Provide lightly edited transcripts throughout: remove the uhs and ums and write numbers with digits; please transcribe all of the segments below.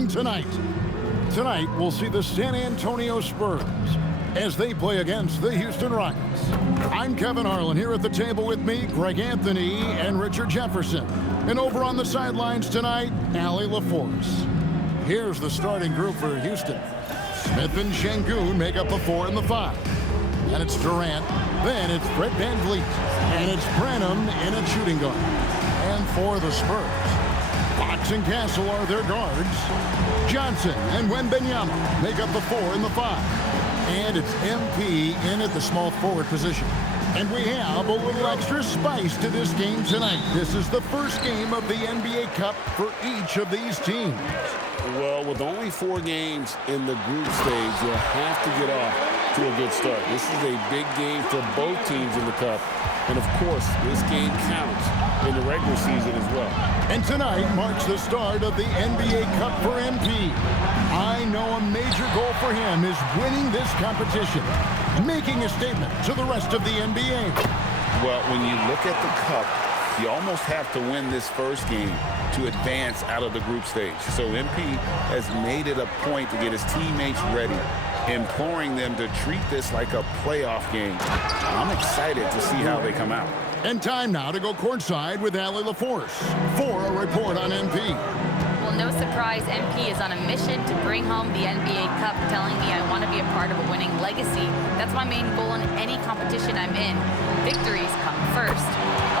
featuring tonight. Tonight, we'll see the San Antonio Spurs as they play against the Houston Rockets. I'm Kevin Harlan. Here at the table with me, Greg Anthony and Richard Jefferson. And over on the sidelines tonight, Allie LaForce. Here's the starting group for Houston. Smith and Şengün make up the 4 and the 5. And it's Durant. Then it's Fred VanVleet. And it's Branham in at shooting guard. And for the Spurs, Fox and Castle are their guards. Johnson and Wembanyama make up the 4 and the 5. And it's MP in at the small forward position. And we have a little extra spice to this game tonight. This is the first game of the NBA Cup for each of these teams. Well, with only 4 games in the group stage, you'll have to get off to a good start. This is a big game for both teams in the Cup. And, of course, this game counts in the regular season as well. And tonight marks the start of the NBA Cup for MP. I know a major goal for him is winning this competition, making a statement to the rest of the NBA. Well, when you look at the Cup, you almost have to win this first game to advance out of the group stage. So MP has made it a point to get his teammates ready, imploring them to treat this like a playoff game. I'm excited to see how they come out. And time now to go courtside with Allie LaForce for a report on MP. Well, no surprise, MP is on a mission to bring home the NBA Cup, telling me I want to be a part of a winning legacy. That's my main goal in any competition I'm in. Victories come first.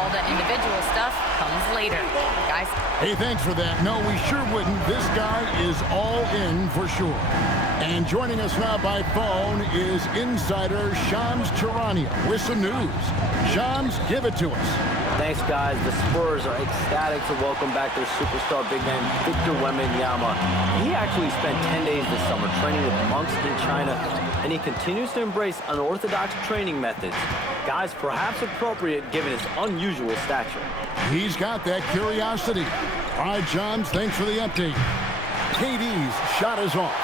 All the individual stuff comes later. Guys. Hey, thanks for that. No, we sure wouldn't. This guy is all in for sure. And joining us now by phone is insider Shams Charania with some news. Shams, give it to us. Thanks, guys. The Spurs are ecstatic to welcome back their superstar big man, Victor Wembanyama. He actually spent 10 days this summer training with monks in China, and he continues to embrace unorthodox training methods. Guys, perhaps appropriate given his unusual stature. He's got that curiosity. All right, Shams, thanks for the update. KD's shot is off.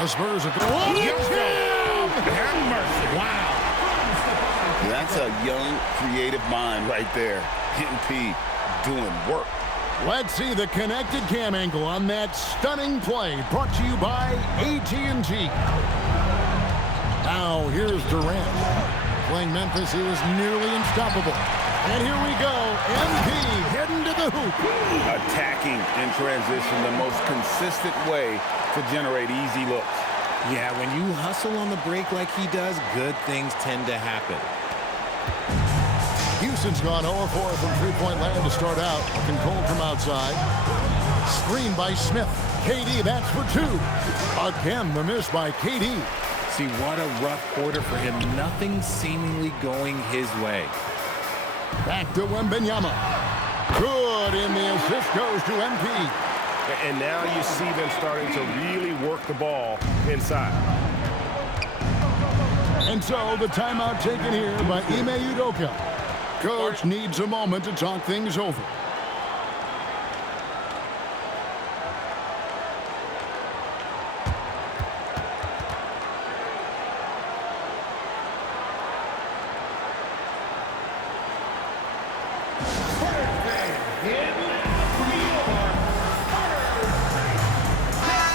The Spurs are going. Have mercy. Wow. That's a young, creative mind right there. MP doing work. Let's see the connected cam angle on that stunning play brought to you by AT&T. Now, here's Durant. Playing Memphis, he was nearly unstoppable. And here we go. MP heading to the hoop. Attacking in transition, the most consistent way to generate easy looks. Yeah, when you hustle on the break like he does, good things tend to happen. Houston's gone 0-4 from three-point land to start out. Looking cold from outside. Screen by Smith. KD, that's for 2. Again, the miss by KD. See, what a rough quarter for him. Nothing seemingly going his way. Back to Wembanyama. Good, and the assist goes to MP. And now you see them starting to really work the ball inside. And so the timeout taken here by Ime Udoka. Coach needs a moment to talk things over.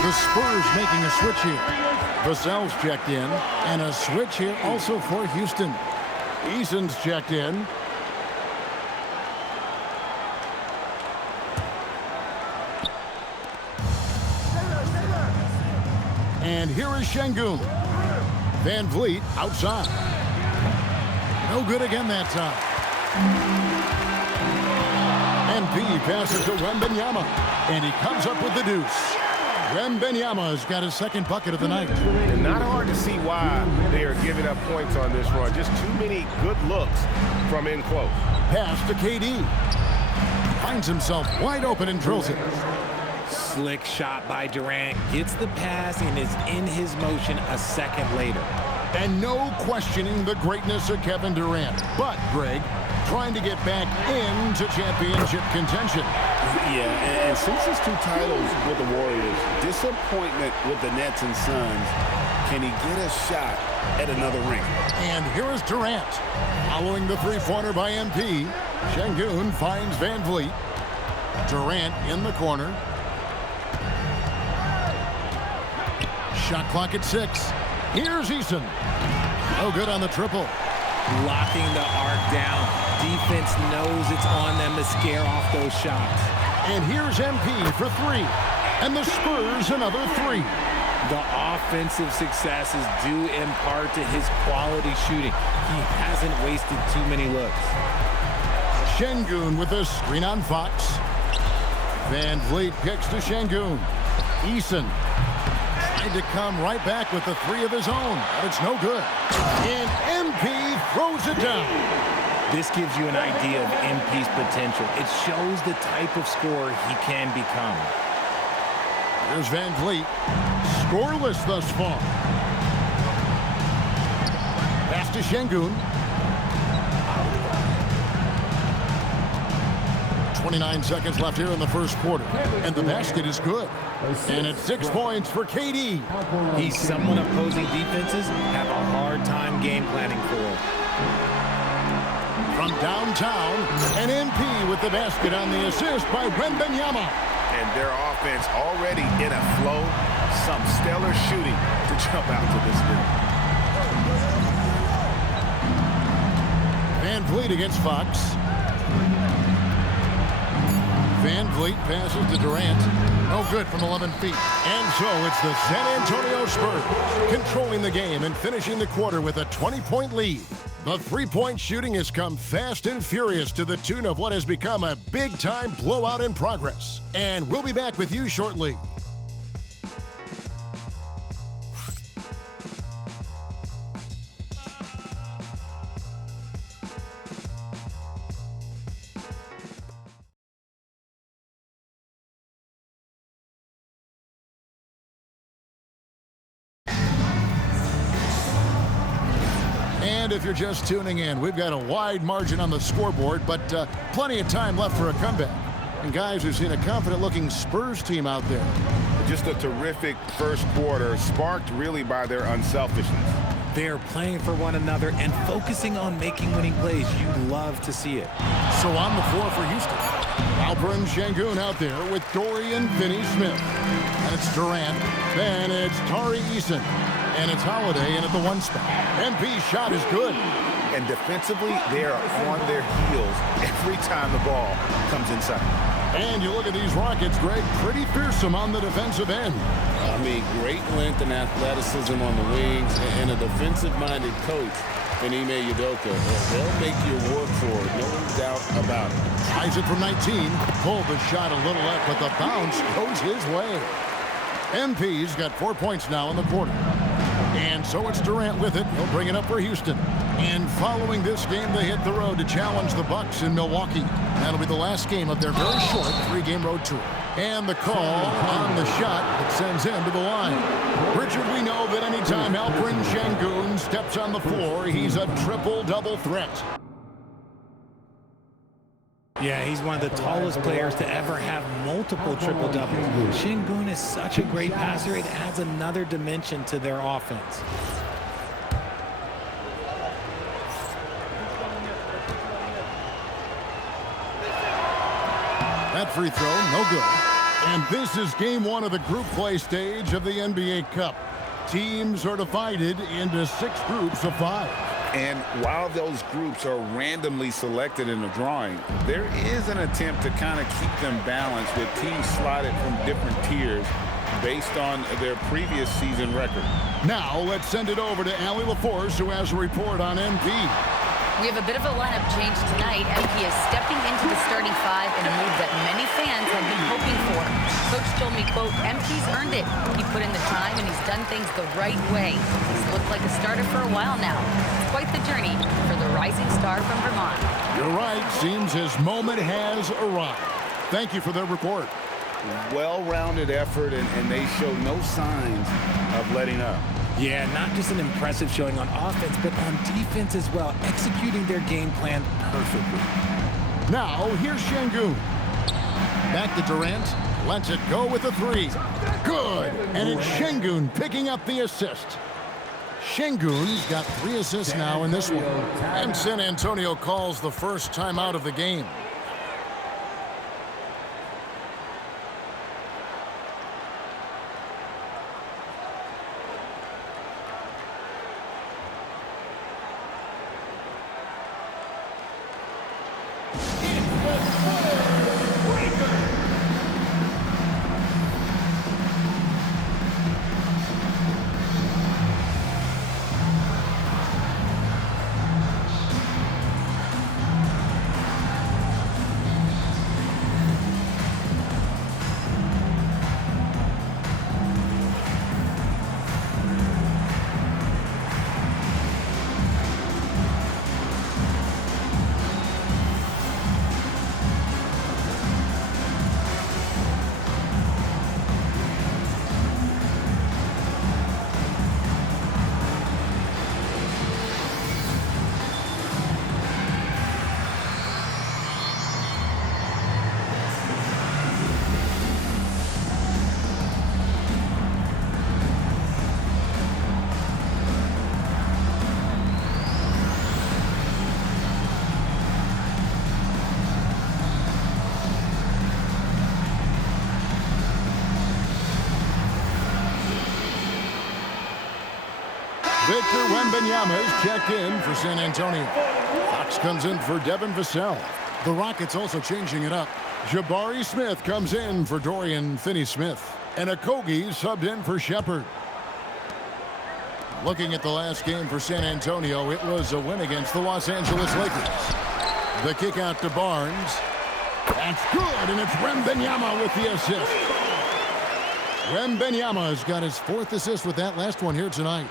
The Spurs making a switch here. Vassell's checked in, and a switch here also for Houston. Eason's checked in. And here is Şengün. VanVleet outside. No good again that time. MP passes to Wembanyama, and he comes up with the deuce. Wembanyama's got his second bucket of the night. And not hard to see why they are giving up points on this run. Just too many good looks from in close. Pass to KD. Finds himself wide open and drills it. Slick shot by Durant. Gets the pass and is in his motion a second later. And no questioning the greatness of Kevin Durant. But, Greg, trying to get back into championship contention. Yeah, and since his 2 titles with the Warriors, disappointment with the Nets and Suns, can he get a shot at another ring? And here is Durant. Following the three-pointer by MP, Şengün finds VanVleet. Durant in the corner. Shot clock at 6. Here's Eason. No good on the triple. Locking the arc down. Defense knows it's on them to scare off those shots. And here's MP for 3. And the Spurs another 3. The offensive success is due in part to his quality shooting. He hasn't wasted too many looks. Şengün with a screen on Fox. Van Vliet kicks to Şengün. Eason tried to come right back with the 3 of his own, but it's no good. And MP throws it down. This gives you an idea of MP's potential. It shows the type of scorer he can become. Here's Van Vliet. Scoreless thus far. Pass to Şengün. 29 seconds left here in the first quarter. And the basket is good. And it's 6 points for KD. He's someone opposing defenses have a hard time game planning for. From downtown, an MP with the basket on the assist by Wembanyama. And their offense already in a flow. Some stellar shooting to jump out to this lead. Van Vliet against Fox. Van Vliet passes to Durant. No good from 11 feet. And so it's the San Antonio Spurs controlling the game and finishing the quarter with a 20-point lead. The three-point shooting has come fast and furious to the tune of what has become a big-time blowout in progress. And we'll be back with you shortly. And if you're just tuning in, we've got a wide margin on the scoreboard, but plenty of time left for a comeback. And guys, we've seen a confident-looking Spurs team out there. Just a terrific first quarter, sparked really by their unselfishness. They're playing for one another and focusing on making winning plays. You love to see it. So on the floor for Houston, Alperen Şengün out there with Dorian Finney-Smith. And it's Durant. Then it's Tari Eason. And it's Holiday in at the 1 spot. MP's shot is good. And defensively, they are on their heels every time the ball comes inside. And you look at these Rockets, Greg, pretty fearsome on the defensive end. I mean, great length and athleticism on the wings, and a defensive-minded coach, Ime Udoka. They'll make you work for it, no doubt about it. Tries it from 19. Pulled the shot a little left, but the bounce goes his way. MP's got 4 points now in the quarter. And so it's Durant with it. He'll bring it up for Houston. And following this game, they hit the road to challenge the Bucks in Milwaukee. That'll be the last game of their very short 3-game road tour. And the call on the shot that sends him to the line. Richard, we know that anytime Alperen Şengün steps on the floor, he's a triple-double threat. Yeah, he's one of the tallest players to ever have multiple triple-doubles. Şengün is such a great passer, it adds another dimension to their offense. That free throw, no good. And this is game 1 of the group play stage of the NBA Cup. Teams are divided into 6 groups of 5. And while those groups are randomly selected in the drawing, there is an attempt to kind of keep them balanced with teams slotted from different tiers based on their previous season record. Now let's send it over to Allie LaForce, who has a report on MP. We have a bit of a lineup change tonight. MP is stepping into the starting 5 in a move that many fans have been hoping for. Coach told me, quote, MP's earned it. He put in the time and he's done things the right way. He's looked like a starter for a while now. It's quite the journey for the rising star from Vermont. You're right. Seems his moment has arrived. Thank you for the report. Well-rounded effort, and they show no signs of letting up. Yeah, not just an impressive showing on offense, but on defense as well, executing their game plan perfectly. Now, here's Şengün. Back to Durant. Lets it go with a 3. Good. And it's Şengün picking up the assist. Şengün's got 3 assists now in this one. And San Antonio calls the first timeout of the game. Victor Wembanyama is checked in for San Antonio. Fox comes in for Devin Vassell. The Rockets also changing it up. Jabari Smith comes in for Dorian Finney-Smith. And Okogie subbed in for Shepard. Looking at the last game for San Antonio, it was a win against the Los Angeles Lakers. The kick out to Barnes. That's good, and it's Wembanyama with the assist. Wembanyama has got his 4th assist with that last one here tonight.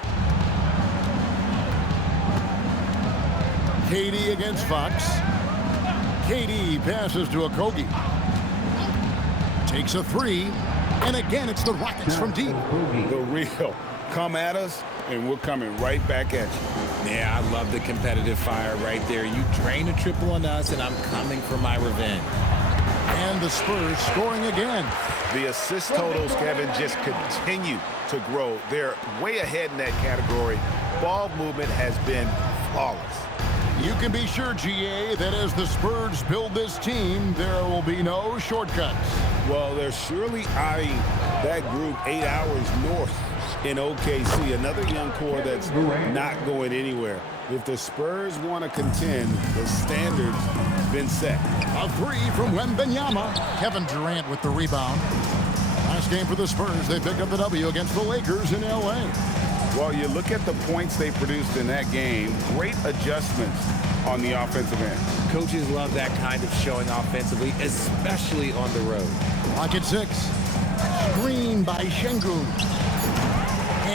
KD against Fox. KD passes to Okogie. Takes a 3, and again it's the Rockets from deep. The real. Come at us, and we're coming right back at you. Yeah, I love the competitive fire right there. You drain a triple on us, and I'm coming for my revenge. And the Spurs scoring again. The assist totals, Kevin, just continue to grow. They're way ahead in that category. Ball movement has been flawless. You can be sure, GA, that as the Spurs build this team, there will be no shortcuts. Well, they're surely eyeing that group 8 hours north in OKC, another young core that's not going anywhere. If the Spurs want to contend, the standard's been set. A 3 from Wembanyama. Kevin Durant with the rebound. Last game for the Spurs, they picked up the W against the Lakers in LA. Well, you look at the points they produced in that game, great adjustments on the offensive end. Coaches love that kind of showing offensively, especially on the road. Rocket 6. Screen by Şengün.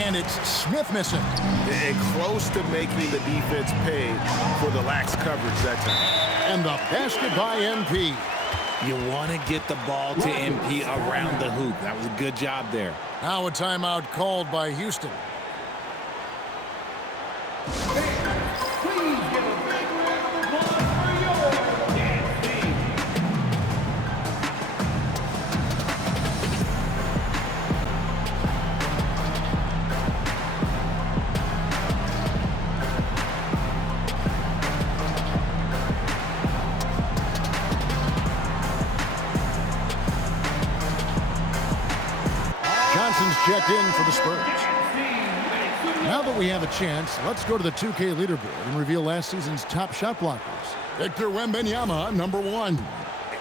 And it's Smith missing. And close to making the defense pay for the lax coverage that time. And the basket by MP. You want to get the ball to MP around the hoop. That was a good job there. Now a timeout called by Houston. Johnson's checked in for the Spurs. Now that we have a chance, let's go to the 2K leaderboard and reveal last season's top shot blockers. Victor Wembanyama, number 1.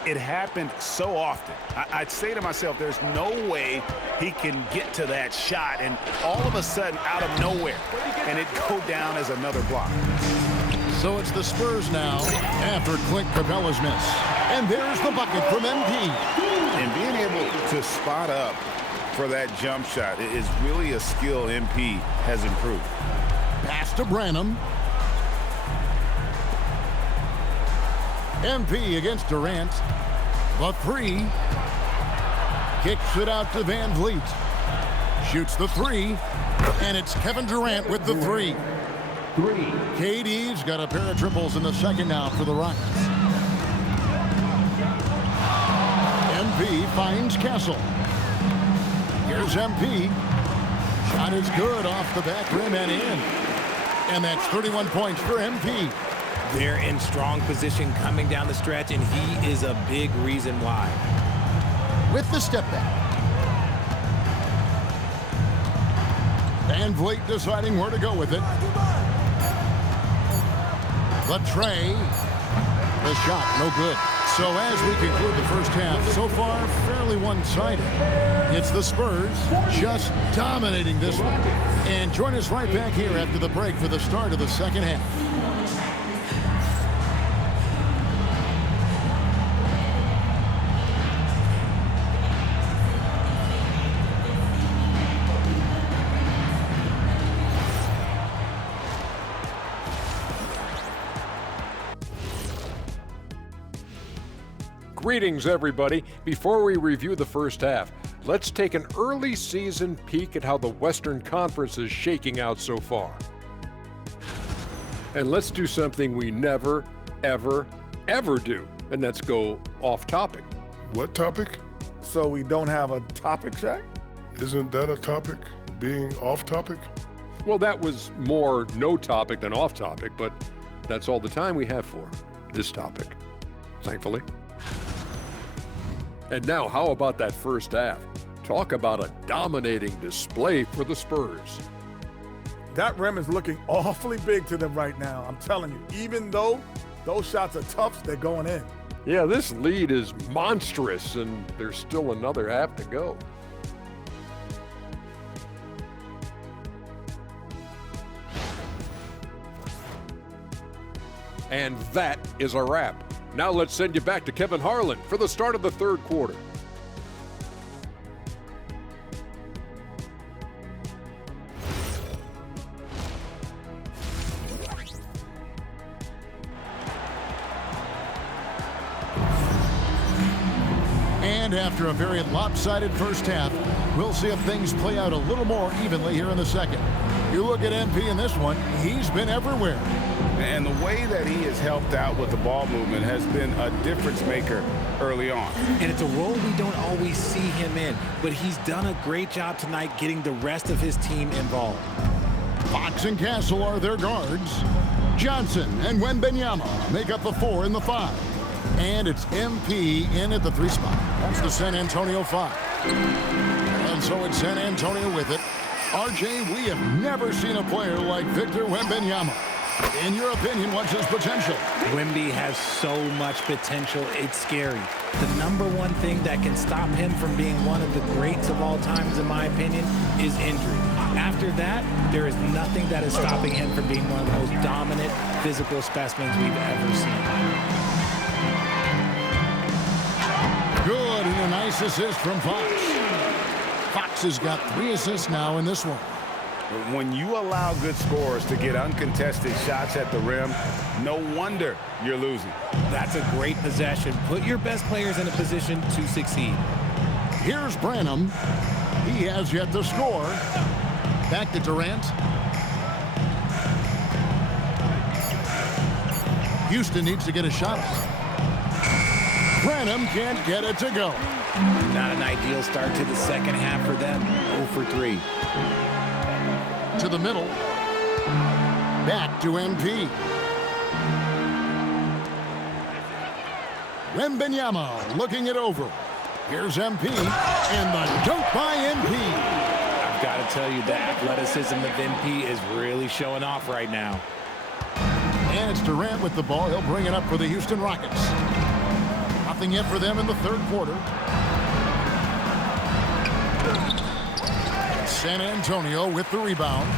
It happened so often. I'd say to myself, there's no way he can get to that shot, and all of a sudden, out of nowhere, and it go down as another block. So it's the Spurs now after Clint Capella's miss. And there's the bucket from MP. And being able to spot up for that jump shot is really a skill MP has improved. Pass to Branham. MP against Durant. The 3. Kicks it out to Van Vliet. Shoots the 3. And it's Kevin Durant with the 3. KD's got a pair of triples in the second now for the Rockets. MP finds Castle. Here's MP. Shot is good off the back rim and in. And that's 31 points for MP. They're in strong position coming down the stretch, and he is a big reason why. With the step back. Van Vliet deciding where to go with it. The tray. The shot, no good. So as we conclude the first half, so far fairly one-sided. It's the Spurs just dominating this one. And join us right back here after the break for the start of the second half. Greetings, everybody. Before we review the first half, let's take an early season peek at how the Western Conference is shaking out so far. And let's do something we never, ever, ever do, and that's go off topic. What topic? So we don't have a topic, Shaq? Isn't that a topic? Being off topic? Well, that was more no topic than off topic, but that's all the time we have for this topic, thankfully. And now, how about that first half? Talk about a dominating display for the Spurs. That rim is looking awfully big to them right now. I'm telling you, even though those shots are tough, they're going in. Yeah, this lead is monstrous, and there's still another half to go. And that is a wrap. Now let's send you back to Kevin Harlan for the start of the third quarter. And after a very lopsided first half, we'll see if things play out a little more evenly here in the second. You look at MP in this one, he's been everywhere. And the way that he has helped out with the ball movement has been a difference maker early on. And it's a role we don't always see him in, but he's done a great job tonight getting the rest of his team involved. Fox and Castle are their guards. Johnson and Wembanyama make up the 4 and the 5. And it's MP in at the 3 spot. That's the San Antonio 5. And so it's San Antonio with it. RJ, we have never seen a player like Victor Wembanyama. In your opinion, what's his potential? Wemby has so much potential, it's scary. The number one thing that can stop him from being one of the greats of all times, in my opinion, is injury. After that, there is nothing that is stopping him from being one of the most dominant physical specimens we've ever seen. Good, and a nice assist from Fox. Fox has got 3 assists now in this one. When you allow good scorers to get uncontested shots at the rim, no wonder you're losing. That's a great possession. Put your best players in a position to succeed. Here's Branham. He has yet to score. Back to Durant. Houston needs to get a shot. Branham can't get it to go. Not an ideal start to the second half for them. 0 for 3. To the middle. Back to MP. Wembanyama looking it over. Here's MP. And the dunk by MP. I've got to tell you, the athleticism of MP is really showing off right now. And it's Durant with the ball. He'll bring it up for the Houston Rockets. Nothing yet for them in the third quarter. San Antonio with the rebound.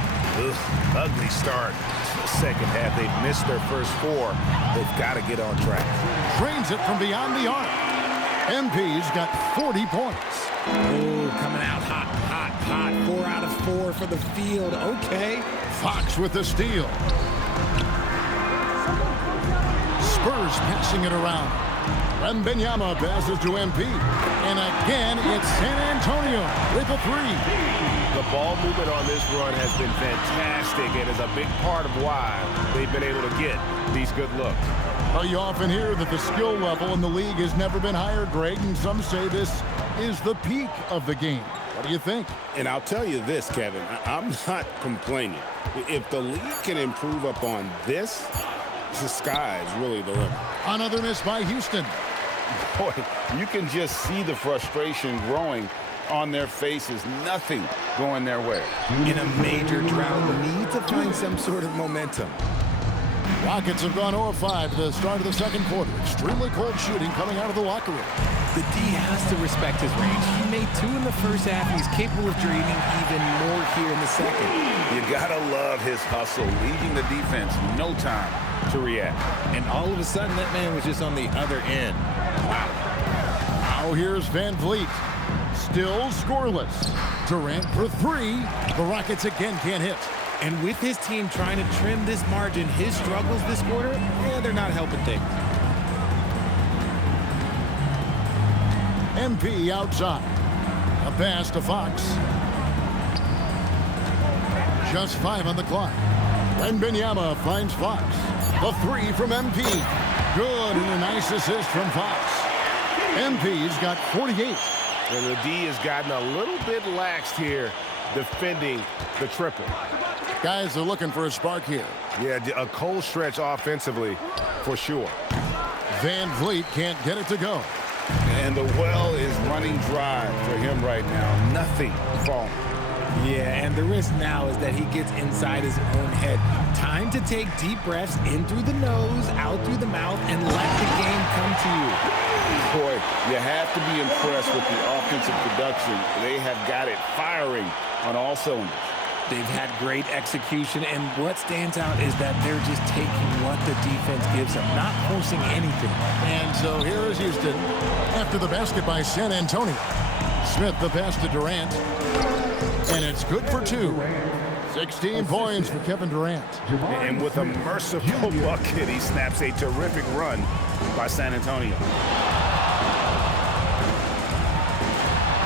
Ugly start. The second half, they've missed their first 4. They've got to get on track. Drains it from beyond the arc. MP's got 40 points. Oh, coming out hot, hot, hot. 4 out of 4 for the field. Okay. Fox with the steal. Spurs passing it around. Wembanyama passes to MP. And again, it's San Antonio with a 3. The ball movement on this run has been fantastic and is a big part of why they've been able to get these good looks. Well, you often hear that the skill level in the league has never been higher, Greg, and some say this is the peak of the game. What do you think? And I'll tell you this, Kevin, I'm not complaining. If the league can improve upon this, the sky is really the limit. Another miss by Houston. Boy, you can just see the frustration growing on their faces. Nothing going their way. In a major drought, need to find some sort of momentum. Rockets have gone 0-5 to the start of the second quarter. Extremely cold shooting coming out of the locker room. The D has to respect his range. He made 2 in the first half. He's capable of draining even more here in the second. You gotta love his hustle, leaving the defense no time to react. And all of a sudden, that man was just on the other end. Wow. Now here's Van Vliet. Still scoreless. Durant for 3. The Rockets again can't hit. And with his team trying to trim this margin, his struggles this quarter, they're not helping things. MP outside. A pass to Fox. Just 5 on the clock. Wembanyama finds Fox. The 3 from MP. Good, and a nice assist from Fox. MP's got 48. And the D has gotten a little bit laxed here defending the triple. Guys are looking for a spark here. Yeah, a cold stretch offensively for sure. Van Vliet can't get it to go. And the well is running dry for him right now. Nothing falling. Yeah, and the risk now is that he gets inside his own head. Time to take deep breaths in through the nose, out through the mouth, and let the game come to you. Boy, you have to be impressed with the offensive production. They have got it firing on all cylinders. They've had great execution, and what stands out is that they're just taking what the defense gives them, not forcing anything. And so here is Houston after the basket by San Antonio. Smith the pass to Durant, and it's good for 2. 16 points for Kevin Durant. And with a merciful bucket, he snaps a terrific run by San Antonio.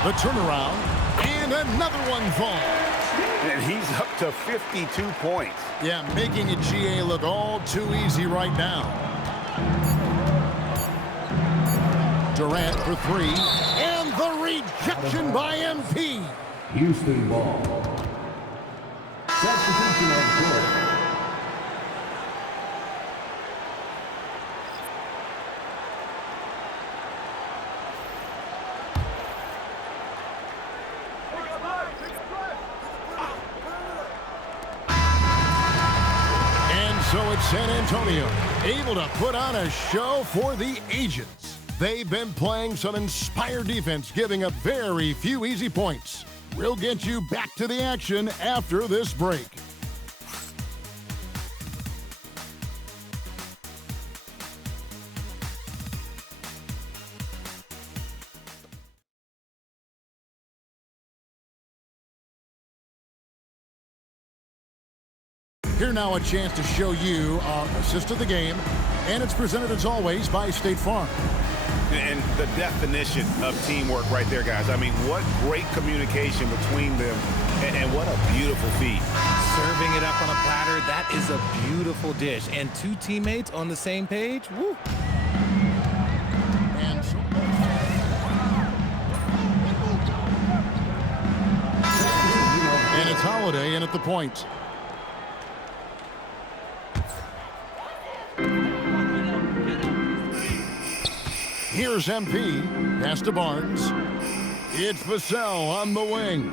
The turnaround, and another one falls. And he's up to 52 points. Yeah, making it GA look all too easy right now. Durant for 3, and the rejection by MP. Houston ball. Substitution on court. So it's San Antonio, able to put on a show for the ages. They've been playing some inspired defense, giving up very few easy points. We'll get you back to the action after this break. Here now a chance to show you our assist of the game, and it's presented as always by State Farm. And the definition of teamwork right there, guys. I mean, what great communication between them, and what a beautiful feed. Serving it up on a platter, that is a beautiful dish. And 2 teammates on the same page, woo. And it's Holiday in at the point. Here's MP, pass to Barnes. It's Vassell on the wing.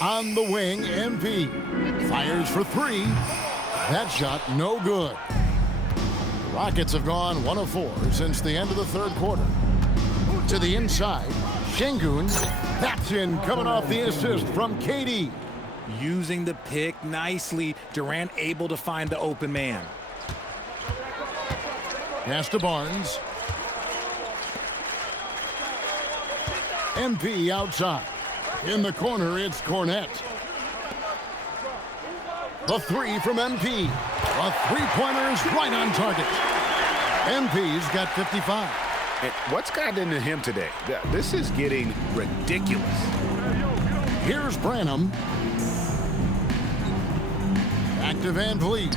On the wing, MP fires for 3. That shot no good. The Rockets have gone 1 of 4 since the end of the third quarter. To the inside, Şengün. That's in, coming off the assist from KD. Using the pick nicely, Durant able to find the open man. Pass to Barnes. MP outside. In the corner, it's Cornette. The 3 from MP. A 3-pointer is right on target. MP's got 55. And what's gotten into him today? This is getting ridiculous. Here's Branham. Back to Van Vliet.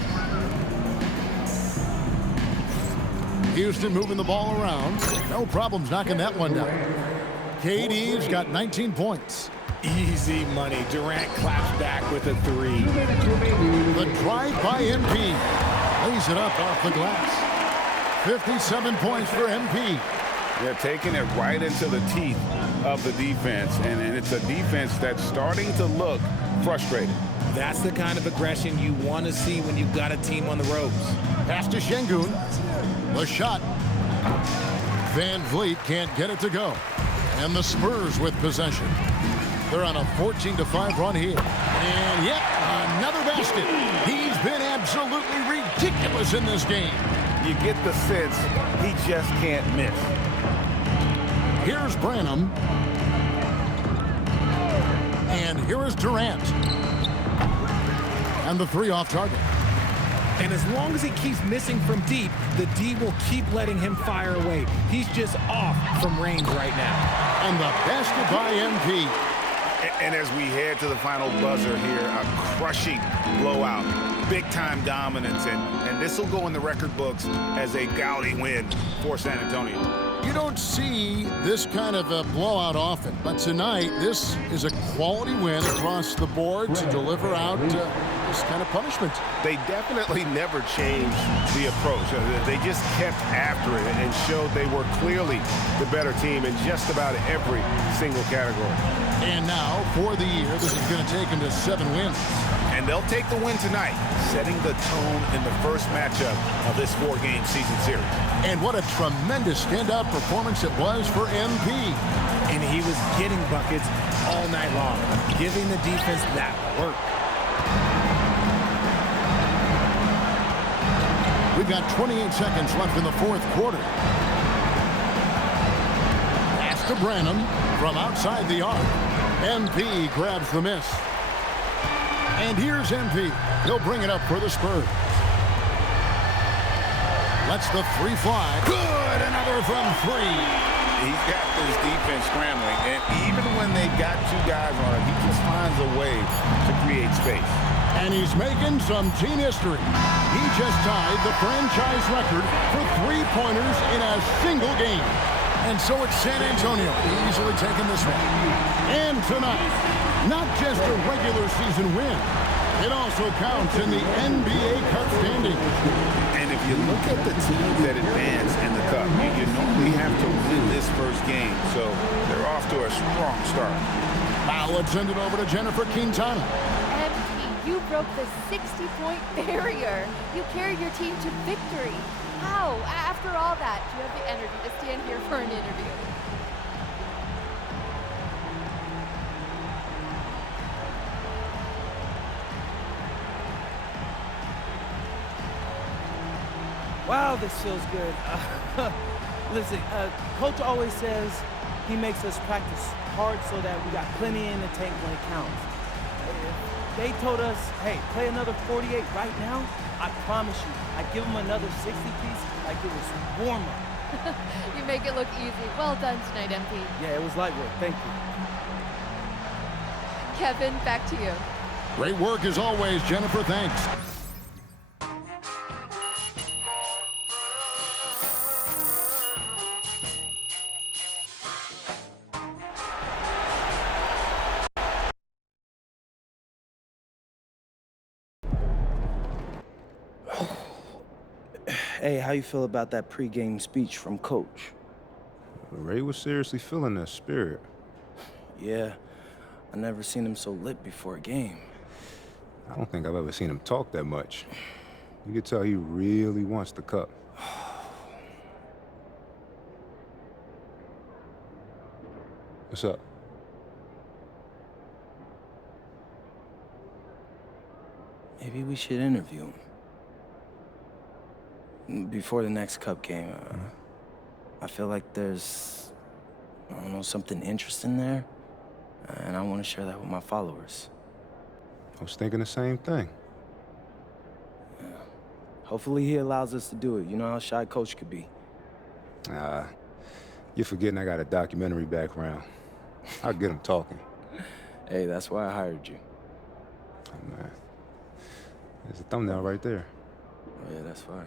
Houston moving the ball around. No problems knocking that one down. KD's got 19 points. Easy money. Durant claps back with a 3. The drive by MP. Lays it up off the glass. 57 points for MP. They're taking it right into the teeth of the defense, and it's a defense that's starting to look frustrated. That's the kind of aggression you want to see when you've got a team on the ropes. Pass to Şengün. The shot. Van Vliet can't get it to go. And the Spurs with possession. They're on a 14-5 run here. And yet another basket. He's been absolutely ridiculous in this game. You get the sense he just can't miss. Here's Branham. And here is Durant. And the 3 off target. And as long as he keeps missing from deep, the D will keep letting him fire away. He's just off from range right now. And the basket by MP. And as we head to the final buzzer here, a crushing blowout, big-time dominance, and this will go in the record books as a gaudy win for San Antonio. You don't see this kind of a blowout often, but tonight this is a quality win across the board to deliver out this kind of punishment. They definitely never changed the approach. They just kept after it and showed they were clearly the better team in just about every single category. And now, for the year, this is going to take them to 7 wins. And they'll take the win tonight, setting the tone in the first matchup of this 4-game season series. And what a tremendous standout performance it was for MP. And he was getting buckets all night long, giving the defense that work. We've got 28 seconds left in the fourth quarter. Pass to Branham from outside the arc. MP grabs the miss. And here's MP. He'll bring it up for the Spurs. Lets the 3 fly. Good! Another from 3. He's got this defense scrambling, and even when they've got 2 guys on him, he just finds a way to create space. And he's making some team history. He just tied the franchise record for 3-pointers in a single game. And so it's San Antonio easily taking this one. And tonight, not just a regular season win, it also counts in the NBA Cup standings. And if you look at the teams that advance in the Cup, you normally have to win this first game, so they're off to a strong start. Now let's send it over to Jennifer Quintana. MP, you broke the 60-point barrier. You carried your team to victory. How? After all that, do you have the energy to stand here for an interview? Wow, this feels good. Listen, Coach always says he makes us practice hard so that we got plenty in the tank when it counts. If they told us, hey, play another 48 right now, I promise you, I'd give them another 60-piece like it was warm-up. You make it look easy. Well done tonight, MP. Yeah, it was light work. Thank you. Kevin, back to you. Great work as always, Jennifer. Thanks. Hey, how you feel about that pregame speech from Coach? Ray was seriously feeling that spirit. Yeah, I never seen him so lit before a game. I don't think I've ever seen him talk that much. You could tell he really wants the cup. What's up? Maybe we should interview him. Before the next Cup game, I feel like there's, I don't know, something interesting there, and I want to share that with my followers. I was thinking the same thing. Yeah. Hopefully he allows us to do it. You know how shy Coach could be. You're forgetting I got a documentary background. I'll get him talking. Hey, that's why I hired you. Oh, man. There's a thumbnail right there. Oh, yeah, that's fine.